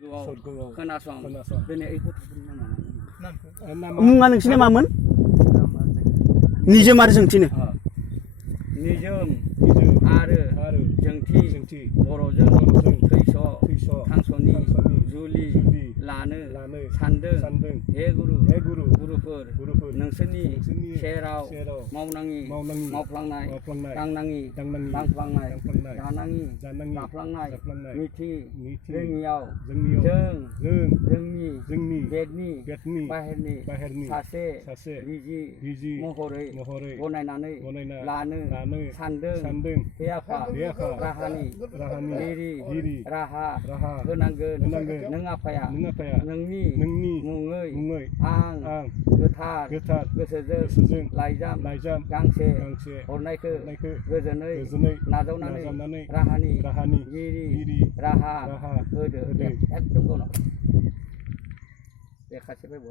खोनासं दिनै ओइ गथ'फोरनि नामा मुङा नोंसिना मामोन निजोम आरो जोंथिनो निजोम आरो जोंथि बर'जों थैस' थांस'नि जुलि लानो सानदों हे गुरुफोर नोंसोरनि सेराव मावनाङि मावफ्लांनाय दांनाङि दांफ्लांनाय जानाङि लाफ्लांनाय मिथि रोङियाव जोंनि बेदनि बाहेरनि सासे बिजि महरै गनायनानै लानो सानदों हे आफा राहानि राहा होनांगोन नों आफाया नोंनि मुङै आं गोथार गोसोजों लाइजाम गांसे हरनायखौ गोजोनै नाजावनानै राहानि राहा होदो एकदम बे खाथियाव